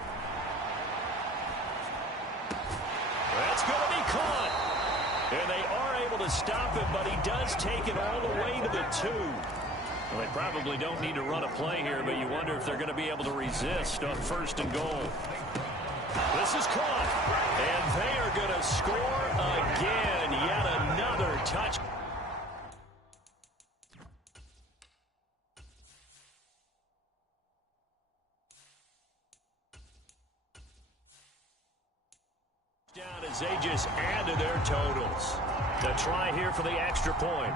That's going to be caught. And they are able to stop him, but he does take it all the way to the 2. Well, they probably don't need to run a play here, but you wonder if they're going to be able to resist on 1st and goal. This is caught. And they are going to score again. Yet another touch. Down as they just add to their totals. To try here for the extra point.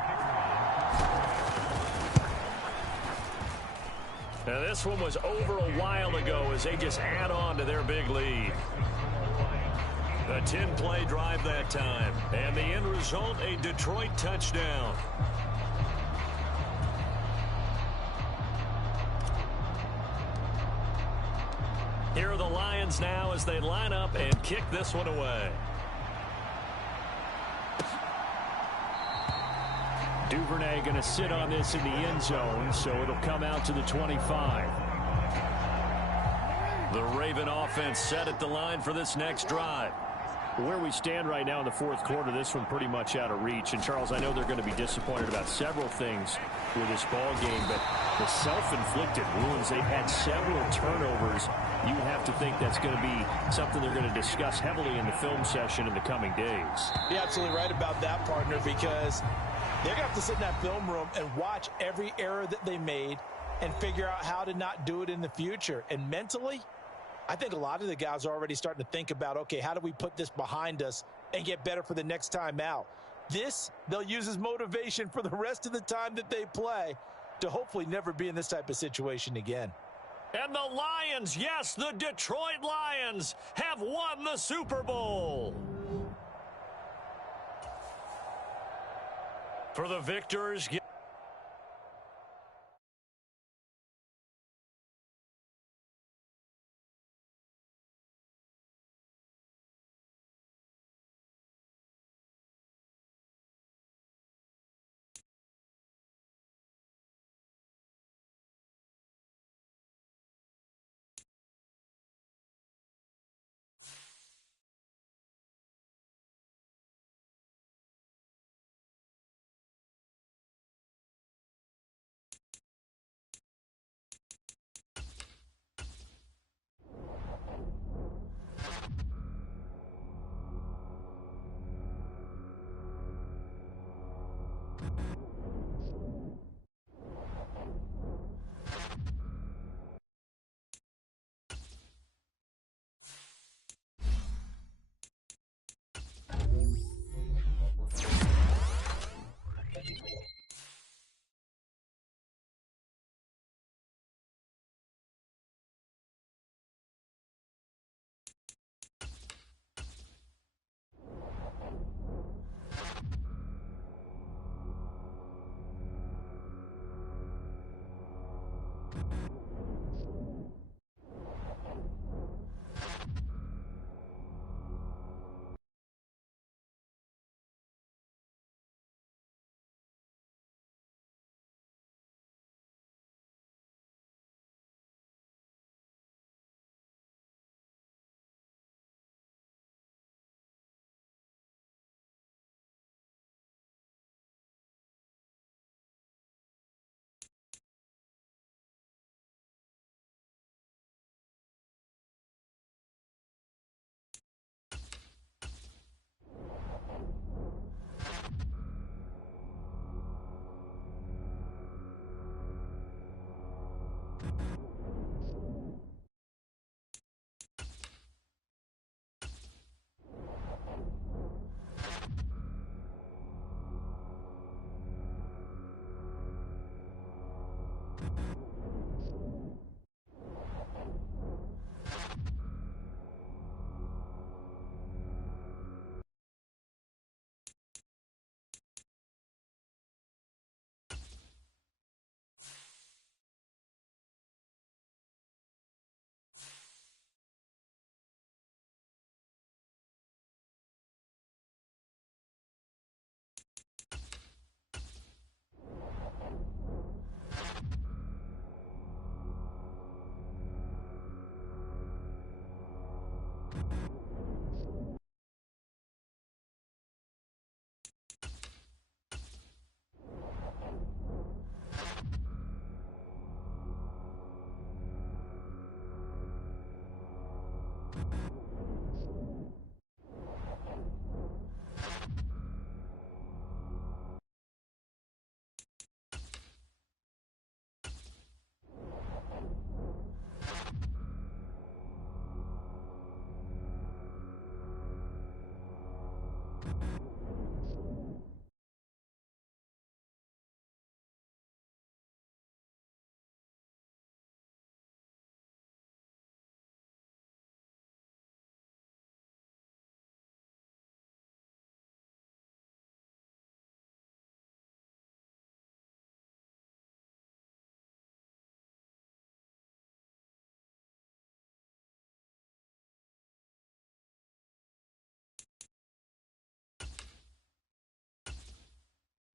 Now this one was over a while ago as they just add on to their big lead. A 10-play drive that time. And the end result, a Detroit touchdown. Here are the Lions now as they line up and kick this one away. Duvernay going to sit on this in the end zone, so it'll come out to the 25. The Raven offense set at the line for this next drive. Where we stand right now in the fourth quarter, this one pretty much out of reach. And, Charles, I know they're going to be disappointed about several things with this ball game, but the self-inflicted wounds, they've had several turnovers. You have to think that's going to be something they're going to discuss heavily in the film session in the coming days. You're absolutely right about that, partner, because they're going to have to sit in that film room and watch every error that they made and figure out how to not do it in the future. And mentally, I think a lot of the guys are already starting to think about, okay, how do we put this behind us and get better for the next time out? This, they'll use as motivation for the rest of the time that they play to hopefully never be in this type of situation again. And the Lions, yes, the Detroit Lions have won the Super Bowl. For the victors,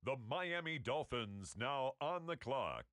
The Miami Dolphins now on the clock.